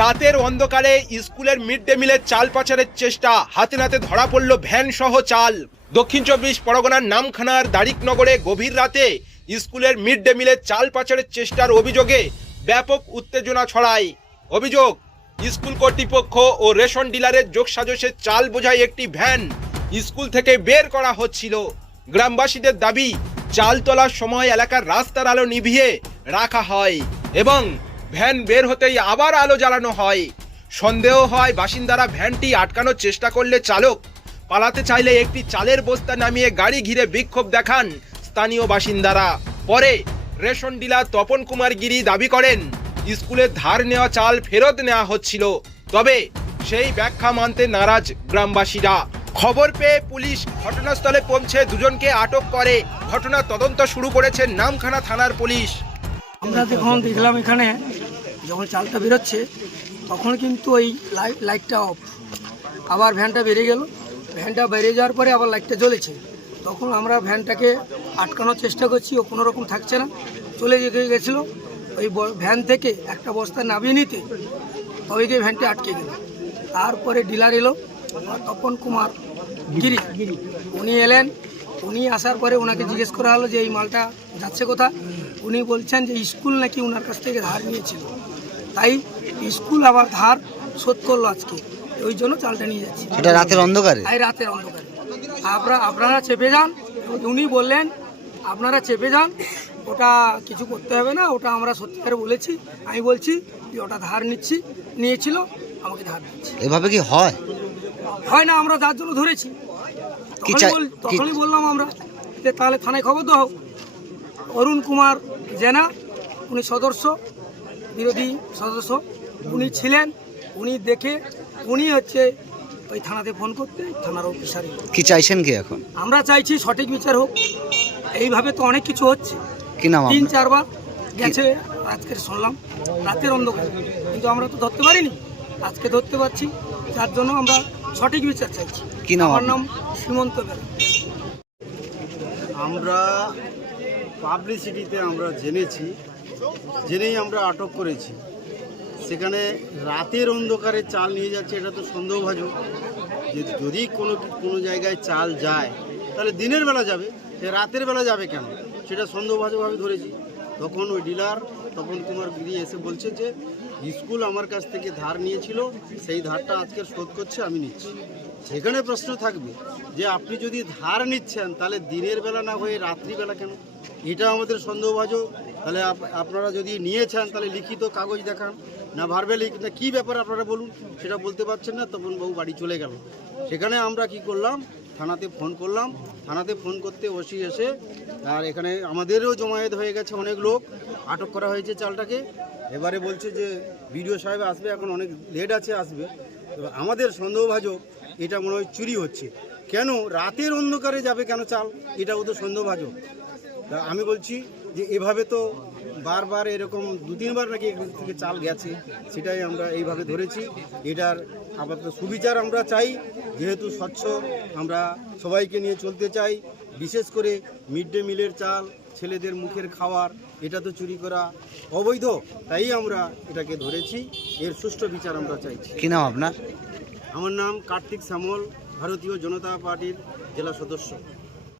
রাতের অন্ধকারে স্কুলের মিড ডে মিলের চাল পাচারের চেষ্টা, হাতে নাতে ধরা পড়ল ভ্যান সহ চাল। দক্ষিণ চব্বিশ পরগনার নামখানার দারিকনগরে গভীর রাতে স্কুলের মিড ডে মিলের চাল পাচারের চেষ্টার অভিযোগে ব্যাপক উত্তেজনা ছড়ায়। অভিযোগ, স্কুল কর্তৃপক্ষ ও রেশন ডিলারের যোগসাজশে চাল বোঝাই একটি ভ্যান স্কুল থেকে বের করা হচ্ছিল। গ্রামবাসীদের দাবি, চাল তোলার সময় এলাকার রাস্তার আলো নিভিয়ে রাখা হয় এবং ভ্যান বের হতেই আবার আলো জ্বালানো হয়। সন্দেহ হয় বাসিন্দারা ভ্যানটি আটকানোর চেষ্টা করলে চালক পালাতে চাইলে একটি চালের বস্তা নামিয়ে গাড়ি ঘিরে বিক্ষোভ দেখান স্থানীয় বাসিন্দারা। পরে রেশন ডিলার তপন কুমার গিরি দাবি করেন স্কুলের ধার নেওয়া চাল ফেরত নেওয়া হচ্ছিল, তবে সেই ব্যাখ্যা মানতে নারাজ গ্রামবাসীরা। খবর পেয়ে পুলিশ ঘটনাস্থলে পৌঁছে দুজনকে আটক করে। ঘটনা তদন্ত শুরু করেছে নামখানা থানার পুলিশ। আমরা যখন দেখলাম এখানে যখন চালটা বেরোচ্ছে তখন কিন্তু ওই লাইটটা অফ, আবার ভ্যানটা বেরিয়ে গেল। ভ্যানটা বেরিয়ে যাওয়ার পরে আবার লাইটটা জ্বলেছে। তখন আমরা ভ্যানটাকে আটকানোর চেষ্টা করছি, ও কোনো রকম থাকছে না, চলে গেছিলো। ওই ভ্যান থেকে একটা বস্তা নামিয়ে নিতে তবে গিয়ে ভ্যানটা আটকে গেল। তারপরে ডিলার এলো তপন কুমার গিরি, উনি এলেন। উনি আসার পরে ওনাকে জিজ্ঞেস করা হলো যে এই মালটা যাচ্ছে কোথা। উনি বলছেন যে স্কুল নাকি ওনার কাছ থেকে ধার নিয়েছিল, তাই স্কুল আবার ধার শোধ করলো আজকে, ওই জন্য চালটা নিয়ে যাচ্ছে। এটা রাতের অন্ধকারে? তাই রাতের অন্ধকারে আপনারা চেপে যান। উনি বললেন আপনারা চেপে যান, ওটা কিছু করতে হবে না, ওটা আমরা সত্যিকারে বলেছি। আমি বলছি যে ওটা ধার নিয়েছিল, আমাকে ধার দিচ্ছে। এভাবে কি হয়? হয় না, আমরা যার জন্য ধরেছি তখনই বললাম আমরা যে তাহলে থানায় খবর দাও। অরুণ কুমার জেনা, উনি বিরোধী সদস্য উনি ছিলেন। উনি দেখে উনি হচ্ছে ওই থানাতে ফোন করতে, থানার অফিসার। কি চাইছেন কি এখন? আমরা চাইছি সঠিক বিচার হোক। এইভাবে তো অনেক কিছু হচ্ছে, কি নাম? 3-4 বার গেছে, আজকে শুনলাম রাতের অন্ধকার, কিন্তু আমরা তো ধরতে পারিনি, আজকে ধরতে পারছি। যার জন্য আমরা সঠিক বিচার চাইছি। কি নাম? আমার নাম সীমন্ত বেরা। আমরা পাবলিসিটিতে আমরা জেনেই আমরা আটক করেছি। সেখানে রাতের অন্ধকারে চাল নিয়ে যাচ্ছে, এটা তো সন্দেহভাজন। যে যদি কোনো জায়গায় চাল যায় তাহলে দিনের বেলা যাবে, সে রাতের বেলা যাবে কেন, সেটা সন্দেহভাজনভাবে ধরেছি। তখন ওই ডিলার তপন কুমার গিরি এসে বলছে যে স্কুল আমার কাছ থেকে ধার নিয়েছিল, সেই ধারটা আজকে শোধ করছে, আমি নিচ্ছি। সেখানে প্রশ্ন থাকবে যে আপনি যদি ধার নিচ্ছেন তাহলে দিনের বেলা না হয়ে রাত্রিবেলা কেন, এটা আমাদের সন্দেহভাজন। তাহলে আপনারা যদি নিয়েছেন তাহলে লিখিত কাগজ দেখান, না ভার্বালি না কী ব্যাপার আপনারা বলুন, সেটা বলতে পারছেন না। তপন বাবু বাড়ি চলে গেল। সেখানে আমরা কি করলাম, থানাতে ফোন করলাম। থানাতে ফোন করতে ওসি এসে, আর এখানে আমাদেরও জমায়েত হয়ে গেছে, অনেক লোক আটক করা হয়েছে চালটাকে। এবারে বলছে যে বিডিও সাহেব আসবে, এখন অনেক লেট আছে, আসবে। আমাদের সন্দেহভাজন এটা মনে হয় চুরি হচ্ছে। কেন রাতের অন্ধকারে যাবে কেন চাল, এটাও তো সন্দেহভাজন। তা আমি বলছি যে এভাবে তো বারবার এরকম 2-3 বার নাকি এখান থেকে চাল গেছে, সেটাই আমরা এইভাবে ধরেছি। এটার আপাতত সুবিচার আমরা চাই, যেহেতু স্বচ্ছ আমরা সবাইকে নিয়ে চলতে চাই। বিশেষ করে মিড ডে মিলের চাল, ছেলেদের মুখের খাওয়ার, এটা তো চুরি করা অবৈধ, তাই আমরা এটাকে ধরেছি। এর সুষ্ঠু বিচার আমরা চাইছি। কি নাম আপনার? আমার নাম কার্তিক সামল, ভারতীয় জনতা পার্টির জেলা সদস্য।